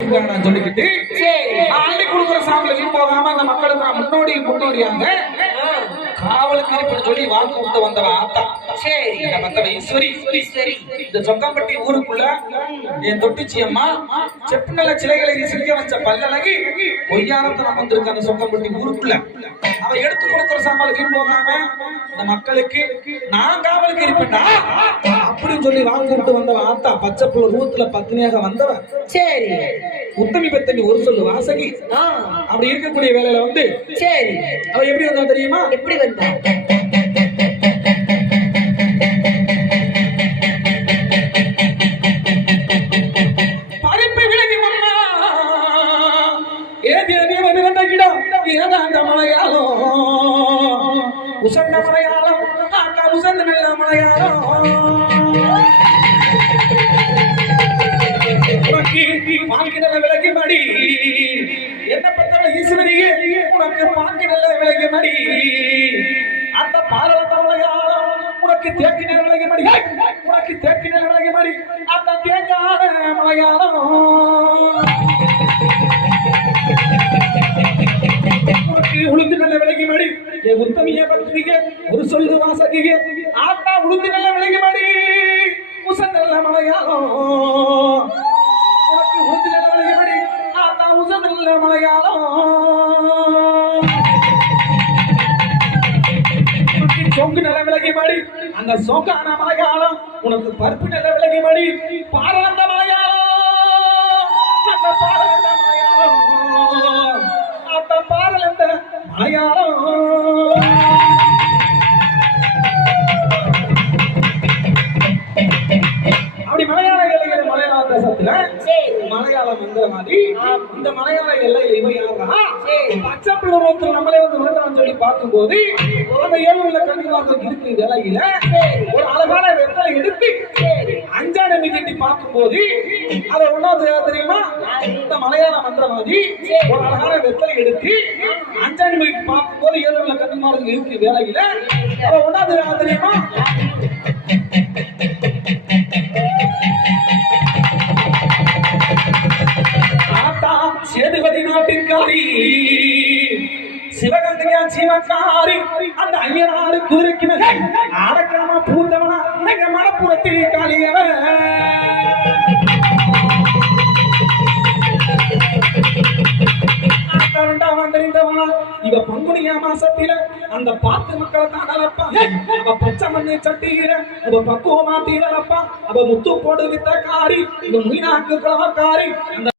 சொல்லிக்கிட்டு அள்ளி கொடுக்குற சாம்பலையும் போகாம அந்த மக்களுக்கு முன்னோடியாங்க காவலுக்கு இருப்பேன்னு சொல்லி வாக்கு விட்டு வந்தவன் ஆத்தா. இந்த மத்தவ ஈஸ்வரி இந்த சொக்கம்பட்டி ஊருக்குள்ள என் தொட்டிச்சி அம்மா செப்புநல சிலைகளை சிரிக்க வச்ச பல்லழகி பொய்யானத்தனம் வந்திருக்க அந்த சொக்கம்பட்டி ஊருக்குள்ள அவ எடுத்து கொடுக்குற சாம்பலுக்கு போகாம இந்த மக்களுக்கு நான் காவலுக்கு இருப்பேன்டா அப்படின்னு சொல்லி வாக்கு விட்டு வந்தவன் ஆத்தா. பச்சை புள்ள ரூத்துல பத்தினியாக வந்தவன். சரி உத்தமி பத்தனி ஒரு சொல்லு வாசகி அப்படி இருக்கக்கூடிய வேலையில வந்து சரி அவ எப்படி வந்தா தெரியுமா? எப்படி வந்தா? பறிப்பு விலகி மன்னா ஏதேனே வந்த கிடம் ஏதாண்ட மலையாளம் உசந்த மலையாளம் உசந்த நல்ல மலையாளம் பாங்கினல விலகி மடி என்ன பத்தவ ஈஸ்வரியே உனக்கு பாங்கினல விலகி மடி அந்த பாரத மலையாளம் உனக்கு தேக்கினல விலகி மடி உனக்கு தேக்கினல விலகி மடி அந்த தேங்கான மலையாளம் உனக்கு உளுந்து நல்ல விலகி மடி உத்தமிய பத்திரிகை ஒரு சொல்லு வாசகியே ஆத்தா உளுந்து நல்ல விலகி மடி உசன் நல்ல மலையாளம் மலையாளம் சொங்கு நல்ல விலகி மாடி அந்த சொங்கான மலையாளம் உனக்கு பருப்பு நல்ல விலகி மாடி பாரந்த மலையாளம் அந்த பாரந்த மலையாளம் அந்த பாரந்த மலையாளம் அப்படி மலையாள இளைஞர் மலையாள தேசத்துல மலையாளம் வந்த மாதிரி இந்த மலையாள எல்லையில இவன் யாரா பச்சை பிள்ளை ஒருத்தர் நம்மளே வந்து விழுந்தான்னு சொல்லி பார்க்கும்போது அந்த ஏழுல கண்டிப்பாக இருக்கு இலையில ஒரு அழகான வெத்தலை எடுத்து அஞ்சான மீதி பார்க்கும்போது அதை ஒன்னாவது தெரியுமா? இந்த மலையாள மந்திரவாதி ஒரு அழகான வெத்தலை எடுத்து அஞ்சான மீதி பார்க்கும்போது ஏழுல கண்டிப்பாக இருக்கு வேலையில அதை ஒன்னாவது தெரியுமா? சேதுபதி நாட்டிற்காரி சிவகங்கையா சீமக்காரி அந்த ஐயனாறு குதிரைக்கு ஆடக்கிழமா பூந்தவனா எங்க மனப்புறத்தில் காலியவன் இவ பங்குனியா மாசத்தில அந்த பாத்து மக்களை தானலப்பா அவ பச்சை மண்ணு சட்டியில அவ பக்குவமா தீரலப்பா அவ முத்து போடு வித்த காரி இவ மீனாக்கு குளவக்காரி